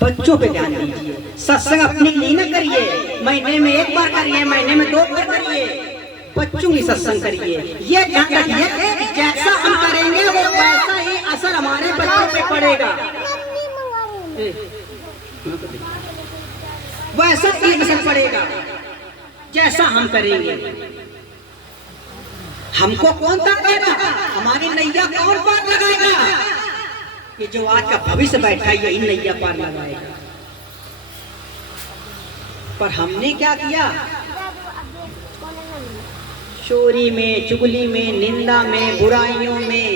बच्चों पे ध्यान दीजिए। सत्संग अपने लिए न करिए, महीने में 1 बार करिए, महीने में 2 बार करिए, बच्चों की सत्संग करिए। ये ध्यान रखिए कि जैसा हम करेंगे वो वैसा ही असर हमारे बच्चों पे पड़ेगा, वैसा ही असर पड़ेगा जैसा हम करेंगे। हमको कौन ताकेगा, हमारी नैया कौन पार लगाएगा? कि जो आज का भविष्य बैठा है यही नैया पार लगाएगा। पर हमने क्या किया? चोरी में, चुगली में, निंदा में, बुराइयों में,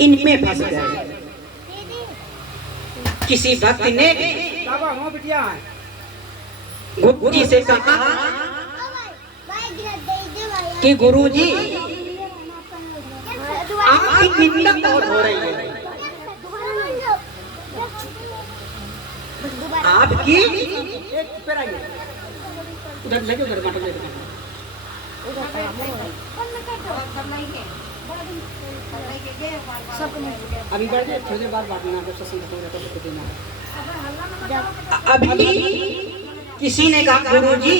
इनमें फंस गए। किसी भक्त ने गुरुजी से कहा कि गुरुजी आपकी निंदा बहुत हो रही है, आपकी उधर लगे उधर माता ले अभी बैठ जाए, थोड़ी देर बाद बात करना, जब सत्संग खत्म हो जाता है तो देना। अभी किसी ने कहा गुरुजी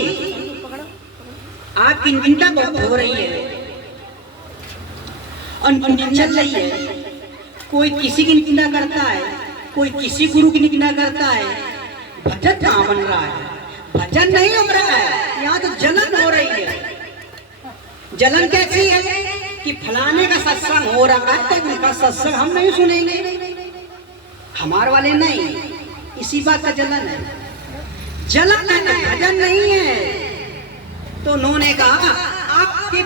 आपकी निंदा बहुत हो रही है और निंदा चल रही है। कोई किसी की निंदा करता है, कोई किसी गुरु की निंदा करता है। भजन कहाँ बन रहा है? भजन नहीं हो रहा है, यहाँ तो जलन हो रही है। जलन कैसी है कि फलाने का सत्संग हो रहा है तो उनका सत्संग हम नहीं सुनेंगे, हमारे वाले नहीं। इसी बात का जलन है, जलन है, भजन नहीं है। तो उन्होंने कहा आपके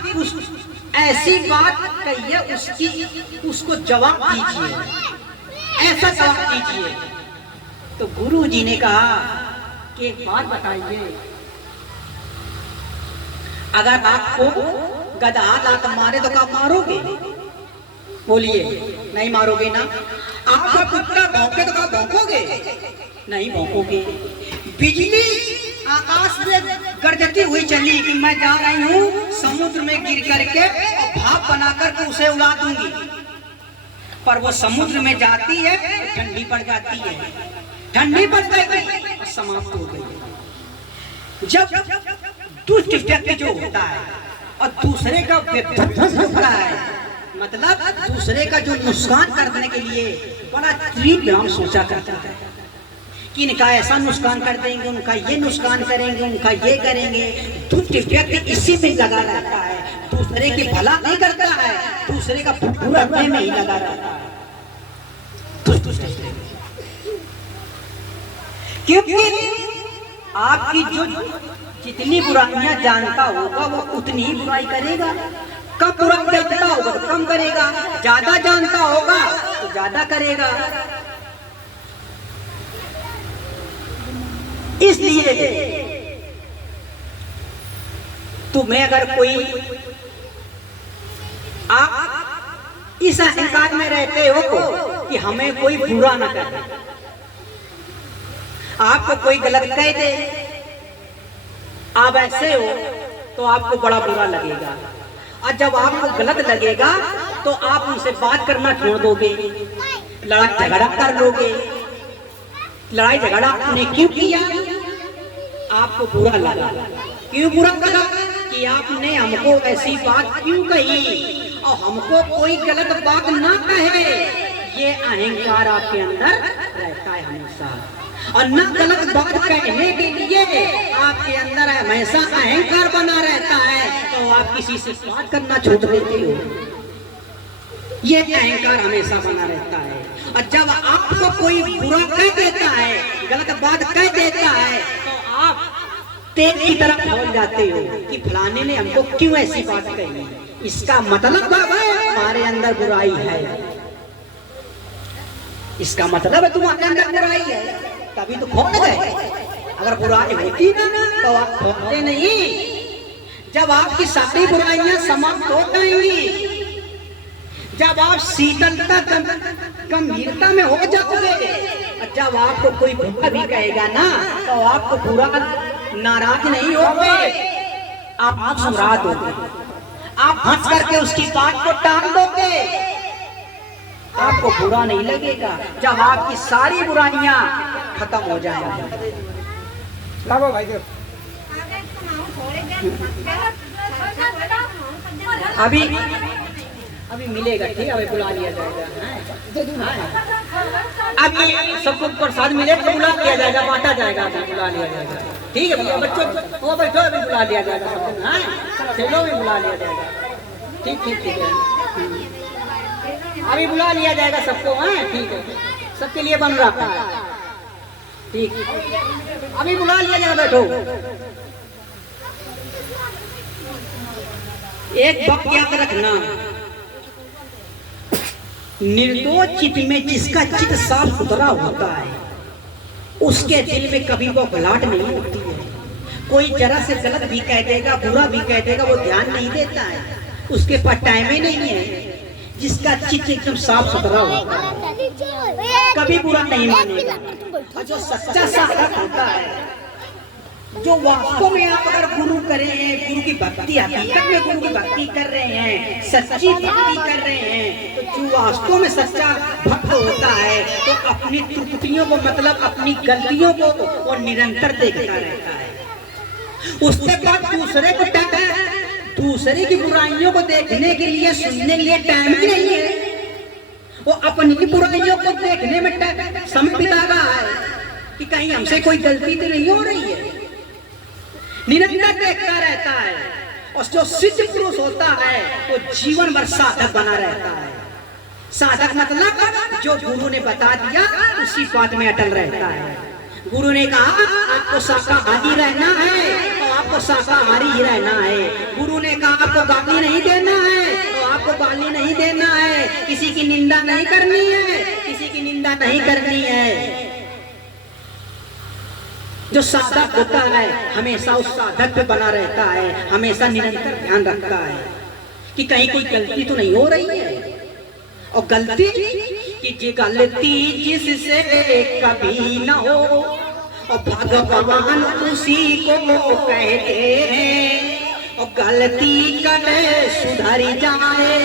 ऐसी बात कहिए, उसको जवाब दीजिए, ऐसा जवाब दीजिए। तो गुरु जी ने कहा कि एक बात बताइए, अगर आपको गधा लात मारे तो क्या मारोगे? बोलिए, नहीं मारोगे ना। आपका कुत्ता भौंके तो क्या भौंकोगे? नहीं भौंकोगे। बिजली आकाश में गरजती हुई चली कि मैं जा रही हूँ समुद्र में गिर करके और भाप बना करके उसे उड़ा दूंगी, पर वो समुद्र में जाती है तो ठंडी पड़ जाती है, ठंडी पड़ गई और समाप्त हो गई। जब दुष्ट व्यक्ति जो होता है और दूसरे का विध्वंस होता है, मतलब दूसरे का जो नुकसान करने के लिए बड़ा त्रिविक्रम सोचा करता है कि इनका ऐसा नुकसान कर देंगे, उनका ये नुकसान करेंगे, उनका ये करेंगे। दुष्ट व्यक्ति इसी में लगा रहता है, दूसरे की भला नहीं करता है, दूसरे का बुरा करने में ही लगा रहता है। क्योंकि आपकी जो जितनी बुराइयां जानता होगा वो उतनी ही बुराई करेगा। कम बुराई जानता होगा तो कम करेगा, ज्यादा जानता होगा तो ज्यादा करेगा। इसलिए तुम्हें अगर कोई, आप इस अहंकार में रहते हो कि हमें कोई बुरा ना करे, आपको कोई गलत कह दे, आप ऐसे हो तो आपको बड़ा बुरा लगेगा। और जब आपको गलत लगेगा तो आप उनसे बात करना छोड़ दोगे, लड़ाई झगड़ा कर लोगे। लड़ाई झगड़ा आपने क्यों किया? आपको बुरा लगा। क्यों बुरा लगा? कि आपने हमको ऐसी बात क्यों कही और हमको कोई गलत बात ना कहे। ये अहंकार आपके अंदर रहता है हमेशा, और न गलत बात कहने के लिए आपके अंदर हमेशा अहंकार बना रहता है, तो आप किसी से बात करना छोड़ देते हो। ये अहंकार हमेशा बना रहता है। और जब आपको कोई बुरा कह देता है, गलत बात कह देता है, तो आप तेज की तरफ पहुंच जाते हो कि फलाने ने हमको क्यों ऐसी बात कही। इसका मतलब हमारे अंदर बुराई है, इसका मतलब है तुम्हारे अंदर बुराई है, तभी तो खोल गए। अगर बुराई होती ना तो आप खोलते नहीं। जब आपकी सारी बुराइयां समाप्त हो जाएंगी, जब आप शीतलता गंभीरता में हो जाओगे, जब आपको कोई बुरा भी कहेगा ना तो आपको बुरा नाराज नहीं होगे, आप मुस्कुरा दोगे, आप हंस करके उसकी बात को टाल दोगे। आपको बुरा नहीं लगेगा जब आपकी सारी बुराइयां खत्म हो जाएंगी। लाओ भाई दे। अभी अभी मिलेगा, ठीक है, अभी बुला लिया जाएगा। अभी सबको प्रसाद मिले तो बुला लिया जाएगा, बांटा जाएगा, अभी बुला लिया जाएगा। ठीक है भैया, बच्चों वो बैठो, अभी बुला लिया जाएगा सबको। हाँ चलो, अभी बुला लिया जाएगा। ठीक ठीक ठीक है, अभी बुला लिया जाएगा सबको। हाँ ठीक है, सबके लिए बन रहा है। ठीक, अभी बुला लिया जाएगा, बैठो। एक बात याद रखना, निर्दोष चित्त में जिसका चित्त साफ सुथरा होता है उसके दिल में कभी वो घबराहट नहीं होती है। कोई जरा से गलत भी कह देगा, बुरा भी कह देगा, वो ध्यान नहीं देता है, उसके पास टाइम ही नहीं है। जिसका चित्त एकदम साफ सुथरा होता है कभी बुरा नहीं मानेगा। और जो सच्चा साधक होता है, जो वास्तव में आप अगर गुरु करें, गुरु की भक्ति, हकीकत में गुरु की भक्ति कर रहे हैं, सच्ची भक्ति कर रहे हैं, तो जो वास्तव में सच्चा भक्त होता है तो अपनी त्रुटियों को, मतलब अपनी गलतियों को वो निरंतर देखता रहता है। उसके बाद दूसरे की बुराइयों को देखने के लिए, सुनने के लिए टाइम ही नहीं है। वो अपनी बुराइयों को देखने में समय बिता रहा है कि कहीं हमसे कोई गलती तो नहीं हो रही है, निरंतर देखता रहता है। और जो सिद्ध पुरुष होता है वो जीवन भर साधक बना रहता है। साधक मतलब जो गुरु ने बता दिया उसी बात में अटल रहता है। गुरु ने कहा आपको शाकाहारी रहना है तो आपको शाकाहारी ही रहना है। गुरु ने कहा आपको गाली नहीं देना है तो आपको गाली नहीं देना है। किसी की निंदा नहीं करनी है, किसी की निंदा नहीं करनी है। जो साधक होता है हमेशा उस साधक पे बना रहता है, हमेशा निरंतर ध्यान रखता है कि कहीं कोई गलती तो नहीं हो रही है। और गलती कि गलती जिससे कभी न हो और भगवान उसी को कहते हैं। और गलती करे सुधर जाए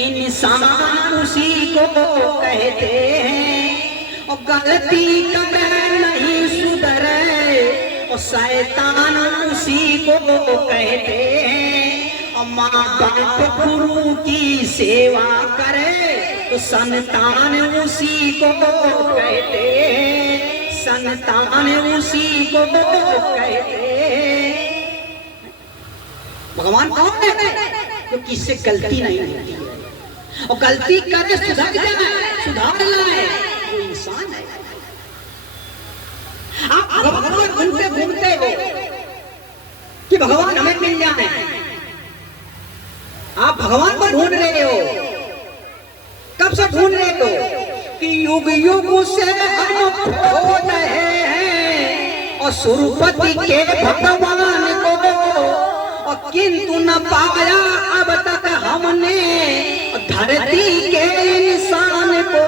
इंसान उसी को कहते हैं। और गलती करे नहीं सुधरे और शैतान उसी को कहते हैं। और माँ बाप गुरु की सेवा करे तो संतान उसी को कहते हैं, संतान उसी को कहते हैं। भगवान कौन है? जो किससे गलती नहीं होती है और गलती करे सुधार लाए, वो इंसान है। आप भगवान ढूंढते हो कि भगवान हमें मिल जाए, आप भगवान को ढूंढ रहे हो। कब से ढूंढ रहे हो कि युग युग से हम खोज रहे हैं और सुरपति के भगवान को, और किंतु न पाया अब तक हमने धरती के इंसान को।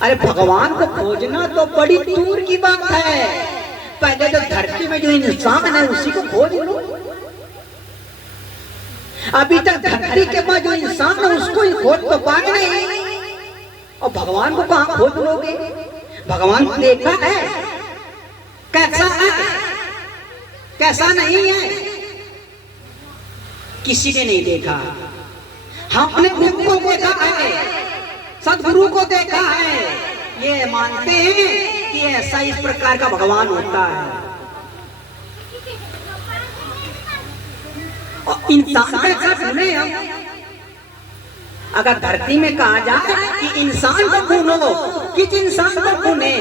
अरे भगवान को खोजना तो बड़ी दूर की बात है, पहले तो धरती में जो इंसान है उसी को खोज लो। अभी तक धरती के बाद जो इंसान है उसको ही खोज तो पाए नहीं, और भगवान को कहां खोज लोगे? भगवान को देखा है कैसा है, कैसा नहीं है, किसी ने नहीं देखा। हमने गुरु को देखा है, सदगुरु को देखा है, ये मानते हैं कि ऐसा इस प्रकार का भगवान होता है। और इंसान कैसा ढूंढे हम? अगर धरती में कहा जाए कि इंसान को ढूंढो, किस इंसान को ढूंढे,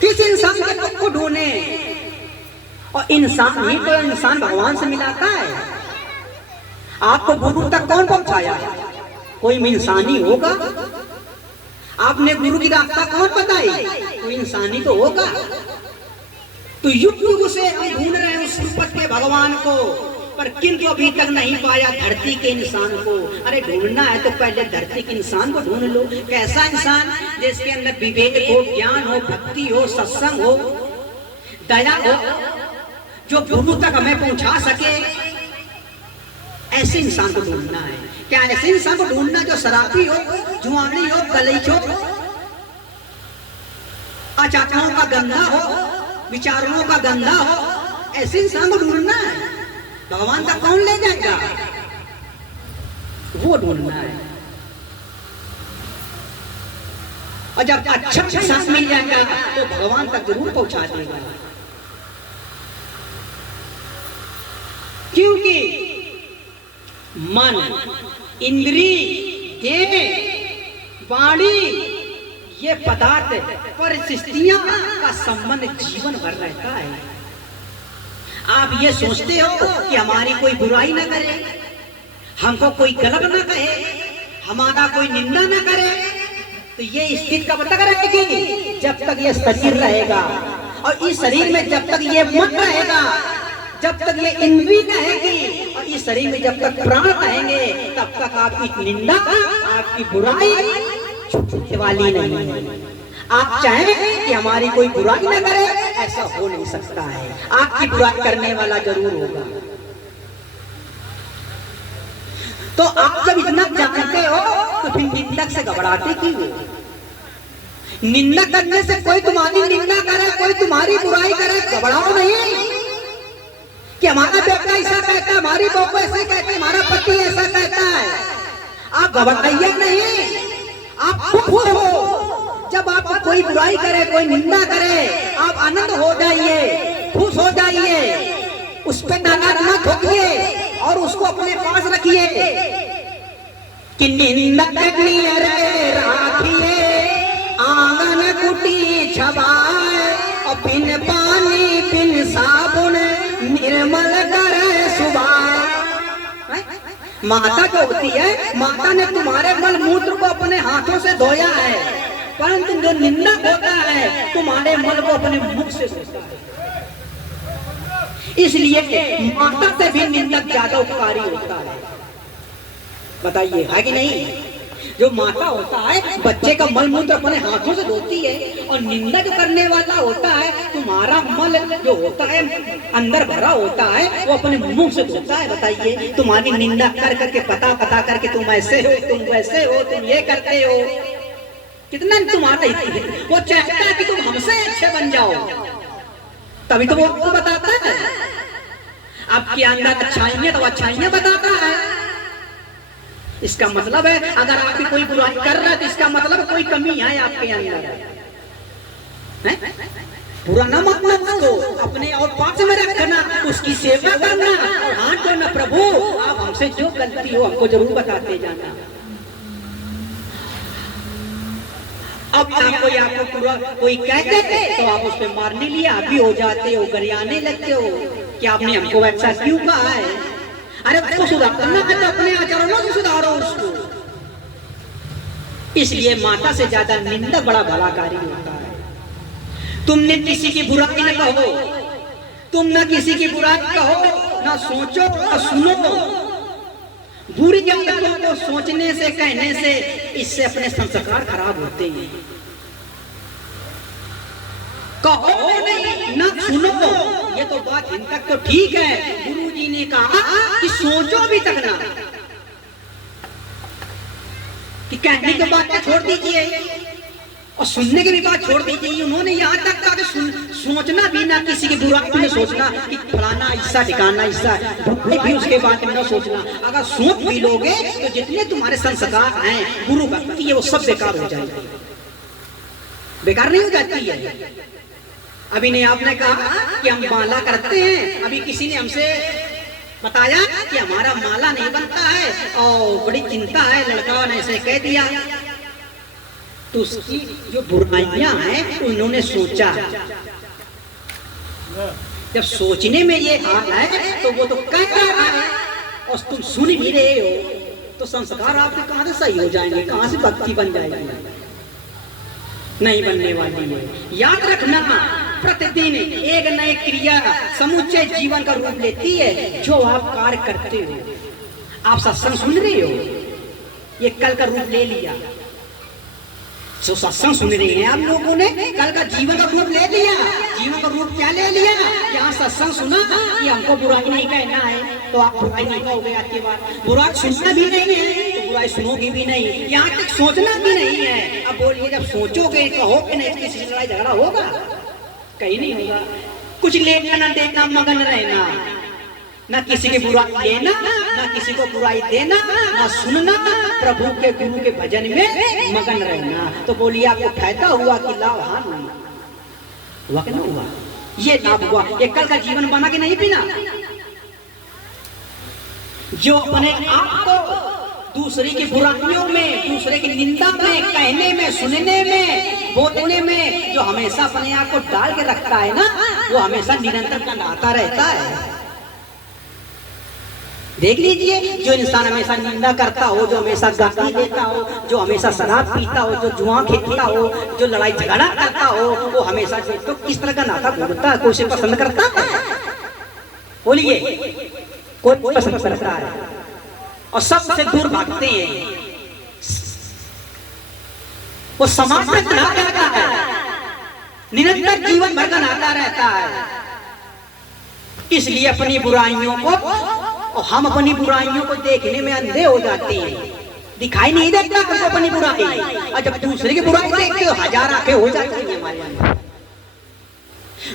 किस इंसान को ढूंढे? और इंसान ही तो इंसान भगवान से मिलाता है। आपको गुरु तक कौन पहुंचाया? कोई इंसान ही होगा। आपने गुरु की रास्ता कौन बताई? कोई इंसान ही तो होगा। तो युग युग से हम ढूंढ रहे हैं उस रूपक के भगवान को, पर किंतु अभी तक नहीं पाया धरती के इंसान को। अरे ढूंढना है तो पहले धरती के इंसान को ढूंढ लो। कैसा इंसान? जिसके अंदर विवेक हो, ज्ञान हो, भक्ति हो, सत्संग हो, दया हो, जो गुरु तक हमें पहुंचा सके। ऐसे इंसान को ढूंढना है। क्या ऐसे इंसान को ढूंढना जो शराबी हो, जुआनी हो, गलीच हो, आचारों का गंदा हो, विचारों का गंदा हो, ऐसे इंसान को ढूंढना है। भगवान का कौन ले जाएगा? वो ढूंढना है। और जब अच्छा इंसान मिल जाएगा तो भगवान तक जरूर पहुंचा देगा। क्योंकि मन, इंद्री, देह, वाणी, ये पदार्थ, परिस्थितियां का संबंध जीवन भर रहता है। आप ये सोचते हो कि हमारी कोई बुराई ना करे, हमको कोई गलत ना कहे, हमारा कोई निंदा ना करे, तो ये स्थिति कब तक रहेगी? जब तक ये शरीर रहेगा। और इस शरीर में जब तक ये मन रहेगा, जब तक ये इंद्री रहेगी, और इस शरीर में जब तक प्राण रहेंगे, तब तक आपकी निंदा, आपकी बुराई छूटने वाली नहीं है। आप चाहें कि हमारी कोई बुराई ना करे, ऐसा हो नहीं सकता है। आपकी बुराई करने वाला जरूर होगा। तो आप जब इतना जानते हो तो फिर निंदक से घबराते क्यों? निंदा करने से कोई तुम्हारी निंदा करे, कोई तुम्हारी बुराई करे, घबराओ नहीं कि हमारा बेटा ऐसा कहता है, हमारी बहू ऐसे कहती है, हमारा पति ऐसा कहता है। आप घबराइए नहीं, आप खुश हो। जब आप कोई बुराई करे, कोई निंदा करे, आप आनंद हो जाइए, खुश हो जाइए, उस पर नाराज मत होइए और उसको अपने पास रखिए कि निंदा रे राखिए, आंगन कुटी छबाए, और बिन पानी बिन साबुन निर्मल करे सुबाए। माता जो होती है, माता ने तुम्हारे मल मूत्र को अपने हाथों से धोया है, परंतु जो निंदक होता है तुम्हारे मल को अपने मुख से धोता है। इसलिए माता से भी निंदक ज्यादा उपकारी होता है। बताइए, है कि नहीं? जो माता होता है बच्चे का मल मूत्र अपने हाथों से धोती है, और निंदा जो करने वाला होता है, तुम्हारा मल जो होता है अंदर भरा होता है, वो अपने मुंह से धोता है। बताइए, तुम्हारी निंदा कर करके, पता करके, तुम ऐसे हो, तुम वैसे हो, तुम ये करते हो, कितना तुम्हारा वो चाहता है कि तुम हमसे अच्छे बन जाओ, तभी तो वो आपको बताता है। आपके अंदर अच्छाइयां तो अच्छाइयां बताता है। इसका मतलब है अगर आपकी कोई बुराई कर रहा है तो इसका मतलब कोई कमी है आपके अंदर, है? बुरा ना मानना उसको, अपने और पास में रखना, उसकी सेवा करना और हाथ जोड़ना, प्रभु आप हमसे जो गलती हो हमको जरूर बताते जाना। अब आपको कोई कहते तो आप उस पर मारने लिए आप भी हो जाते हो, गरियाने लगते हो कि आपने हमको ऐसा क्यों कहा है। अरे उसको सुधारना है तो अपने आचरणों से सुधारो उसको। इसलिए माता से ज्यादा निंदा बड़ा भलाकारी होता है। तुमने किसी की बुराई न कहो, तुम न किसी की बुराई कहो, न सोचो न सुनो। बुरी बातों को सोचने से, कहने से, इससे अपने संस्कार खराब होते हैं। कहो नहीं, न सुनो। ये तो बात इन तक तो ठीक है, गुरु जी ने कहा कि सोचो भी तक ना, कि कहने के बाद छोड़ दीजिए और सुनने के भी बात छोड़ दीजिए। उन्होंने यहाँ तक कहा कि सोचना भी ना, किसी की बुराई में सोचना कि फलाना ऐसा ठिकाना ऐसा, भी उसके बारे में न सोचना। अगर सोच भी लोगे तो जितने तुम्हारे संस्कार हैं गुरु भक्ति, वो सब बेकार हो जाएगी। बेकार नहीं हो जाती है। अभी ने आपने कहा कि हम माला करते हैं, अभी किसी ने हमसे बताया कि हमारा माला नहीं बनता है और बड़ी चिंता है, लड़का ने ऐसे कह दिया। तो उसकी जो बुराइयां हैं उन्होंने सोचा। जब सोचने में ये हाल है तो वो तो कह रहा है और तुम सुन भी रहे हो, तो संस्कार आपके कहां से सही हो जाएंगे, कहां से भक्ति बन जाएगी? नहीं बनने वाली है। याद रखना, प्रतिदिन एक नई क्रिया समुच्चय जीवन का रूप लेती है। जो आप कार्य करते हो, आप सत्संग सुन रहे हो, ये कल का रूप ले लिया। जो सत्संग सुन रहे हैं आप लोगों ने, कल का जीवन का रूप ले लिया। जीवन का रूप क्या ले लिया? यहाँ सत्संग सुना कि हमको बुराई नहीं कहना है, तो आप बुराई नहीं कहोगे। आज के बाद बुराई सुनना भी नहीं है तो बुराई सुनोगे भी नहीं, यहाँ तक सोचना भी नहीं है। अब बोलिए, जब सोचोगे कहोगे नहीं, किसी से लड़ाई झगड़ा होगा? कहीं नहीं होगा। कुछ लेना ना देना, मगन रहना, ना किसी की बुराई लेना, ना किसी को बुराई देना, ना सुनना, प्रभु के गुरु के भजन में मगन रहना। तो बोलिए, आपको फायदा हुआ कि लाभ? हानि हुआ कि नहीं हुआ? ये लाभ हुआ। ये कल का जीवन बना के नहीं पीना। जो अपने आप को दूसरे की बुराइयों में, दूसरे की निंदा में, कहने में, सुनने में, बोलने में जो हमेशा अपने आप को डाल के रखता है ना, वो हमेशा निरंतर बनाता रहता है। देख लीजिए, जो इंसान हमेशा निंदा करता हो, जो हमेशा गाली देता हो, जो हमेशा शराब पीता हो, जो जुआ खेलता हो, जो लड़ाई झगड़ा करता हो, वो हमेशा तो किस तरह का नाता घूमता है? कोई उसे पसंद करता है? बोलिए, कोई पसंद करता है? और सबसे दूर भागते हैं। वो समाज में चला जाता है, निरंतर जीवन भर का नाता रहता है। इसलिए अपनी बुराइयों को, और हम अपनी बुराइयों को देखने में अंधे हो जाते हैं। दिखाई नहीं देता हमको अपनी बुराई, और जब दूसरे की बुराई देखते हो, हजार आंखें हो जाती हैं हमारे अंदर।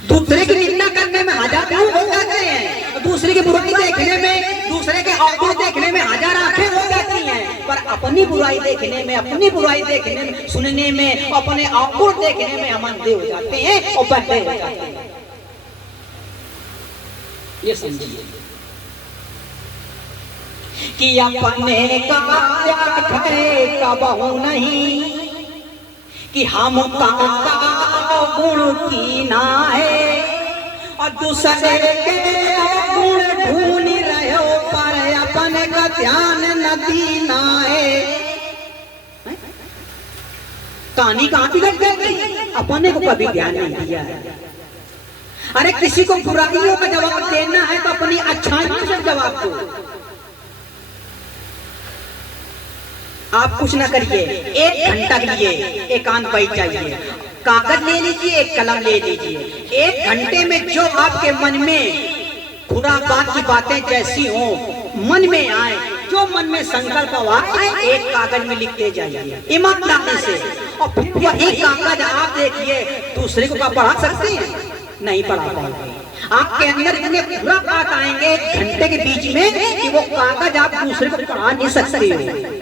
दूसरे की निंदा करने में हजार हो जाते हैं, और दूसरे की बुराई देखने में, दूसरे के अवगुण देखने में हजार आंखें हो जाती हैं। पर अपनी बुराई देखने में, अपनी बुराई देखने में, सुनने में, अपने अवगुण देखने में हम अंधे हो जाते हैं और बहरे हो जाते हैं। ये समझिए कि अपने का त्याग करे कबहू नहीं, कि हम का गुण की ना है, और दूसरे के गुण ढूंढ रहे हो, पर अपने का ध्यान न देना है। कहानी कहाँ बिगड़ गई? अपने को कभी ध्यान नहीं दिया है। अरे किसी को बुराइयों का जवाब देना है तो अपनी अच्छाइयों से जवाब दो। आप कुछ ना करिए, 1 घंटा के लिए एकांत बैठ जाइए, कागज ले लीजिए, एक कलम ले लीजिए। 1 घंटे में जो आपके मन में खुरापात की बातें जैसी हो, मन में आए, जो मन में संकल्प आए, एक कागज में लिखते जाइए ईमानदारी से। और फिर वही कागज आप देखिए, दूसरे को क्या पढ़ा सकते हैं? नहीं पढ़ा पाएंगे। आपके अंदर इतने खुरापात आएंगे 1 घंटे के बीच में कि वो कागज आप दूसरे को पढ़ा नहीं सकते हो।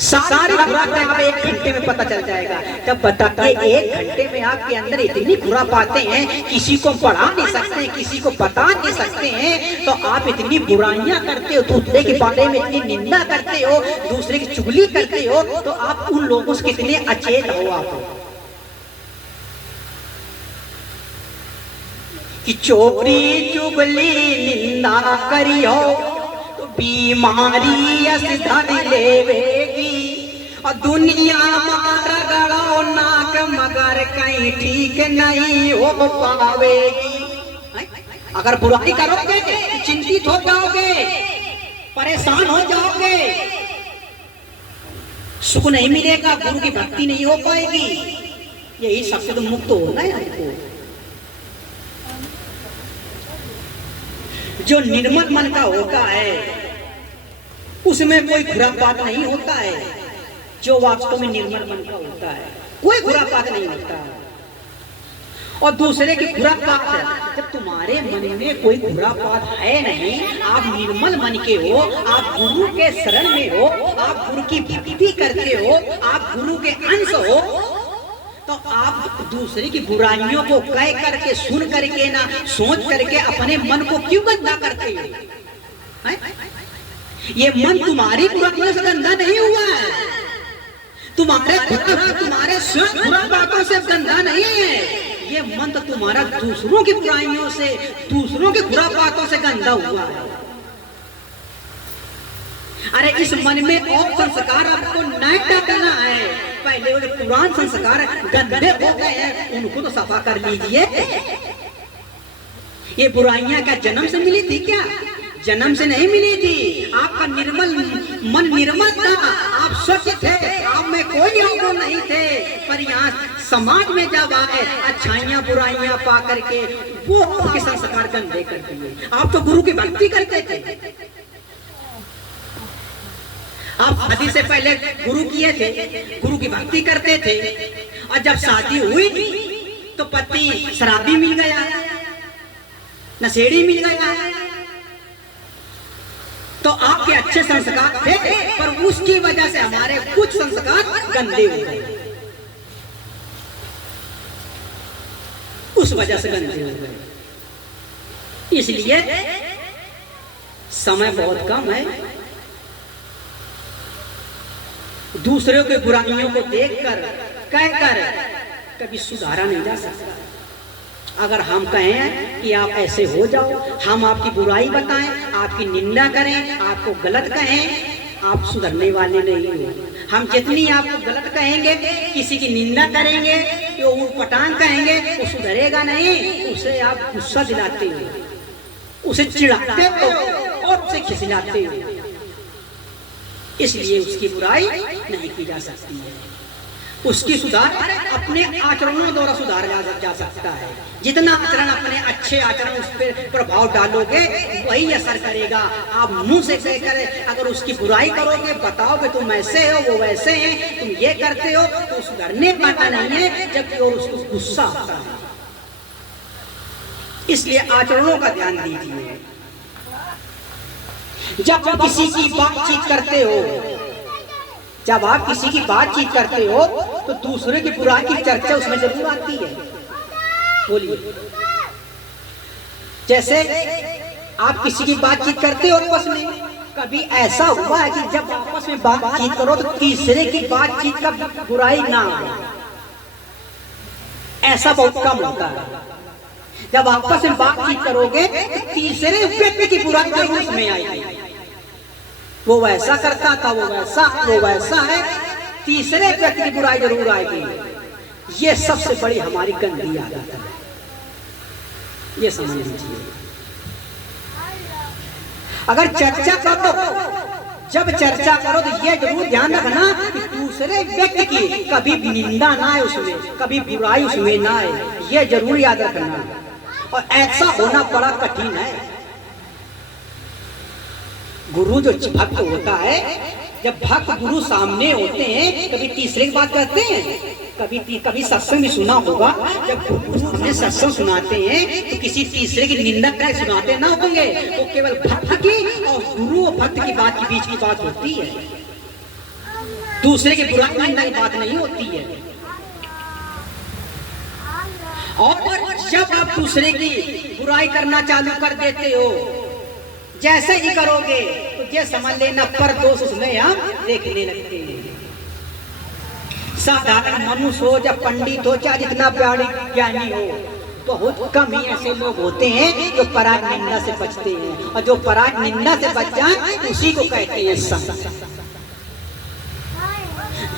सारी खुरापातें आप 1 घंटे में पता चल जाएगा। तब बताइए, 1 घंटे में आपके अंदर इतनी खुरापातें हैं, किसी को पढ़ा नहीं सकते, किसी को बता नहीं सकते हैं, तो आप इतनी बुराइयां करते हो, दूसरे के बारे में इतनी निंदा करते हो, दूसरे की चुगली करते हो, तो आप उन लोगों से कितने अचेत हो। आप कि चोरी चुगली निंदा करियो तो बीमारी धन लेवेगी, और दुनिया मार गड़ो नाक मगर कहीं ठीक नहीं हो पावेगी। अगर बुराई करोगे तो चिंतित हो जाओगे, परेशान हो जाओगे, सुख नहीं मिलेगा, गुरु की भक्ति नहीं हो पाएगी। यही सबसे तो मुक्त होना है हमको। जो निर्मल मन का होता है उसमें कोई खुरापात नहीं होता है। जो वास्तव में निर्मल मन का होता है, कोई खुरापात नहीं होता। और दूसरे की खुरापात है, जब तुम्हारे मन में कोई खुरापात है नहीं, आप निर्मल मन के हो, आप गुरु के शरण में हो, आप गुरु की भक्ति करते हो, आप गुरु के अंश हो, तो आप दूसरे की बुराइयों को कह करके, सुन करके, ना सोच करके अपने मन को क्यों गंदा करते हो? ये मन तुम्हारी बुराइयों से गंदा नहीं हुआ है, तुम्हारे स्वयं बुरा बातों से गंदा नहीं है। ये मन तो तुम्हारा दूसरों की बुराइयों से, दूसरों की बुरा बातों से गंदा हुआ है। अरे इस मन में और संस्कार आपको नहीं डालना है। पहले वो जो पुराने संस्कार गंदे हो गए हैं, उनको तो सफा कर लीजिए। ये बुराइयां क्या जन्म से मिली थी क्या? जन्म से नहीं मिली थी। आपका निर्मल मन निर्मल था, आप स्वच्छ थे, आप में कोई अवगुण नहीं थे। पर यहाँ समाज में जब आए अच्छाइयाँ बुराइयाँ पा करके वो आपके संस्कार गंदे कर दिए। आप तो गुरु की भक्ति करते थे, आप शादी से पहले गुरु किए थे, गुरु की भक्ति करते थे, और जब शादी हुई तो पति शराबी मिल गया, नशेड़ी मिल गया। तो आपके अच्छे संस्कार थे, पर उसकी वजह से हमारे कुछ संस्कार गंदे हो गए, उस वजह से गंदे हो गए। इसलिए समय बहुत कम है, दूसरों के बुराइयों को देखकर कहकर कभी सुधारा नहीं जा सकता। अगर हम कहें कि आप ऐसे हो जाओ, हम आपकी बुराई बताएं, आपकी निंदा करें, आपको गलत कहें, आप सुधरने वाले नहीं हो। हम जितनी आपको गलत कहेंगे, किसी की निंदा करेंगे, जो ऊटपटांग कहेंगे, वो सुधरेगा नहीं। उसे आप गुस्सा दिलाते हो, उसे चिढ़ाते हो और उसे खिसिलाते हो, इसलिए उसकी बुराई नहीं की जा सकती है। उसकी सुधार अपने आचरणों द्वारा सुधारा जा सकता है। जितना आचरण अपने अच्छे आचरण उस पर प्रभाव डालोगे वही असर करेगा। आप मुंह से कहकर अगर उसकी बुराई करोगे, बताओगे तुम ऐसे हो, वो वैसे हैं, तुम ये करते हो, तो सुधरने वाला नहीं है, जबकि और उसको गुस्सा आता है। इसलिए आचरणों का ध्यान दीजिए। जब किसी की बातचीत करते हो, जब आप किसी की बातचीत करते हो तो दूसरे की बुराई की चर्चा उसमें जरूर आती है। बोलिए, जैसे आप किसी की बातचीत करते हो आपस में, कभी ऐसा हुआ है कि जब आपस में बातचीत करो तो तीसरे की बातचीत का बुराई ना हो? ऐसा बहुत कम होता है। जब आपस में बातचीत करोगे तो तीसरे व्यक्ति की बुराई जरूर उसमें आएगी। वो वैसा करता था, वो वैसा है, तीसरे व्यक्ति की बुराई जरूर आएगी। ये सबसे बड़ी हमारी गंदी आदत है, ये समझ लीजिए। अगर चर्चा करो, जब चर्चा करो तो ये जरूर ध्यान रखना कि दूसरे व्यक्ति की कभी निंदा ना आए उसमें, कभी बुराई उसमें ना आए, ये जरूर याद रखना। और ऐसा होना बड़ा कठिन है। गुरु जो भक्त होता है, जब भक्त गुरु सामने होते हैं, कभी तीसरे की बात करते हैं। कभी सत्संग भी सुना होगा, जब गुरु हमें सत्संग सुनाते हैं तो किसी तीसरे की निंदा करके सुनाते ना होंगे, वो केवल भक्त की और गुरु और भक्त की बात के बीच की बात होती है। दूसरे की बुराई निंदा की बात नहीं होती है। और जब आप दूसरे की बुराई करना चालू कर देते हो, जैसे ही करोगे तो ये समझ लेना पर दोष उसमें हम देखने लगते हैं। साधारण मनुष्य हो, या पंडित हो, चाहे जितना प्यारी ज्ञानी हो, बहुत कम ही ऐसे लोग होते हैं जो पराग निंदा से बचते हैं। और जो पराग निंदा से बच जाए उसी को कहते हैं संत।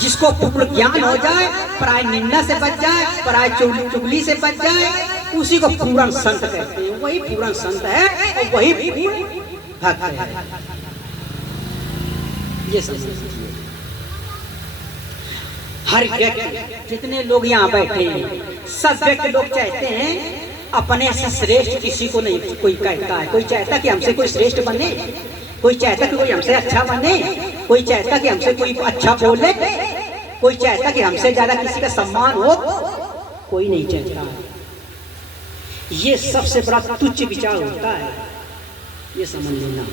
जिसको पूर्ण ज्ञान हो जाए, पराय निंदा से बच जाए, पराय चुगली से बच जाए, उसी को पूर्ण संत कहते हैं। वही पूर्ण संत है और वही पूर्ण भक्त है। ये समझिए। हर व्यक्ति, जितने लोग यहाँ बैठे हैं, सब व्यक्ति लोग चाहते हैं अपने से श्रेष्ठ किसी को नहीं कोई कहता है। कोई चाहता कि हमसे कोई श्रेष्ठ बने, कोई चाहता कि कोई हमसे अच्छा बने, कोई चाहता कि हमसे कोई अच्छा बोले, कोई चाहता कि हमसे ज्यादा किसी का सम्मान हो, कोई नहीं चाहता। ये सबसे बड़ा तुच्छ विचार होता है, ये समझ लेना।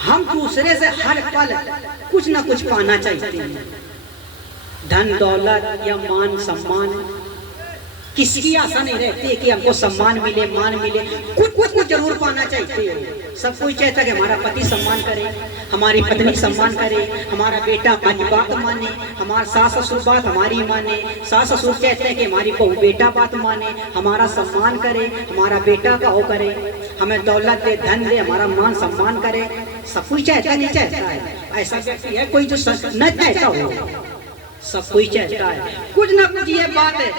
हम दूसरे से हर पल कुछ ना कुछ पाना चाहते हैं। धन दौलत या मान सम्मान, किसी आशा नहीं रहती कि हमको सम्मान मिले, मान मिले, कुछ जरूर पाना चाहते हो। सब कोई चाहता है कि हमारा पति सम्मान करे, हमारी पत्नी सम्मान करे, हमारा बेटा हमारी बात माने, हमारा सास ससुर बात हमारी माने, सास ससुर चाहते हैं कि हमारी बहू बेटा बात माने, हमारा सम्मान करे, हमारा बेटा का हो करे, हमें दौलत दे, धन दे, हमारा मान सम्मान करे। सब कोई चाहता नहीं चाहता है। ऐसा व्यक्ति है कोई जो न चाहता हो, सब कोई चाहता है कुछ ना कुछ ये बात है,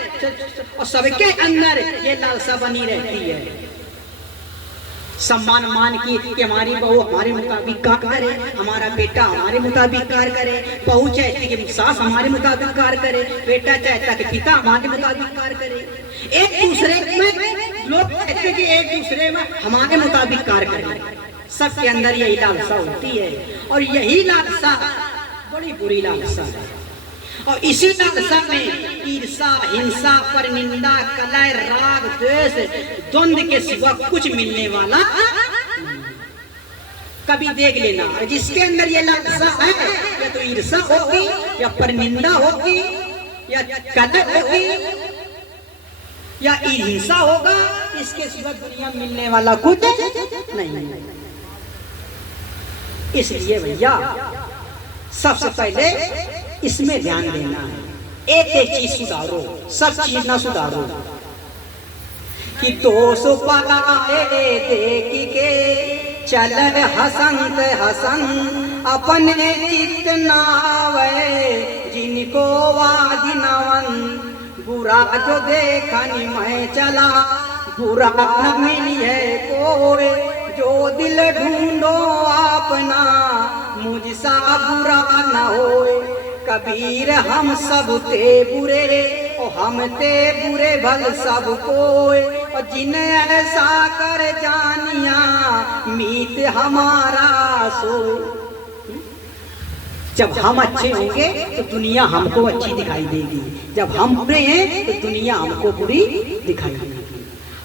और सबके अंदर ये लालसा बनी रहती है। सम्मान मान की कि हमारी बहू हमारे मुताबिक कार्य करे, हमारा बेटा हमारे मुताबिक कार्य करे, बहू चाहती कि सास हमारे मुताबिक कार्य करे, बेटा चाहता कि पिता हमारे मुताबिक कार्य करे। एक दूसरे में लोग कहते कि एक दूसरे में हमारे मुताबिक कार्य करें। सबके अंदर यही लालसा होती है, और यही लालसा बड़ी बुरी लालसा है। और इसी लालसा में ईर्षा, हिंसा, परनिंदा, कलह, राग, द्वेष, द्वंद्व के सिवा कुछ मिलने वाला कभी देख लेना। जिसके अंदर ये लालसा है, या तो ईर्षा होगी, या परनिंदा होगी, या कलह होगी, या हिंसा होगा, इसके सिवा दुनिया मिलने वाला कुछ नहीं। इसलिए भैया सबसे पहले इसमें ध्यान देना है। एक एक चीज सुधारो, सब चीज ना सुधारो। कि दोष पलाए देख के चलन हसंत हसन, अपने चित नावे जिनको वादि नवन। बुरा जो देखनी मैं चला, बुरा न मिली है कोई, जो दिल ढूंढो अपना मुझसा बुरा न होए। कबीर हम सब ते बुरे, और हम ते बुरे भल सब कोय। और जिन ऐसा कर जानिया, मीत हमारा सो। जब हम अच्छे होंगे तो दुनिया हमको अच्छी दिखाई देगी, जब हम बुरे हैं तो दुनिया हमको बुरी दिखाई देगी।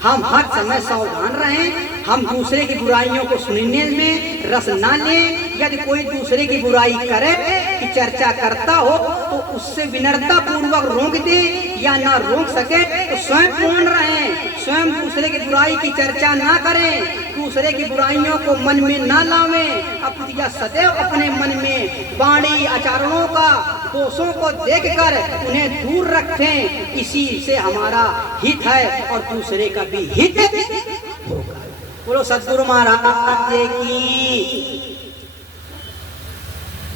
हम हर समय सावधान रहें, हम दूसरे की बुराइयों को सुनने में रस ना लें। यदि कोई दूसरे की बुराई करे कि चर्चा करता हो तो उससे विनम्रता पूर्वक रोक दे, या ना रोक सके तो स्वयं मौन रहें, स्वयं दूसरे की बुराई की चर्चा ना करें, दूसरे की बुराइयों को मन में ना लावें। अपितु सदैव अपने मन में वाणी आचरणों का दोषों को देखकर उन्हें दूर रखें। इसी से हमारा हित है और दूसरे का भी हित होगा। बोलो सद्गुरु महाराज की।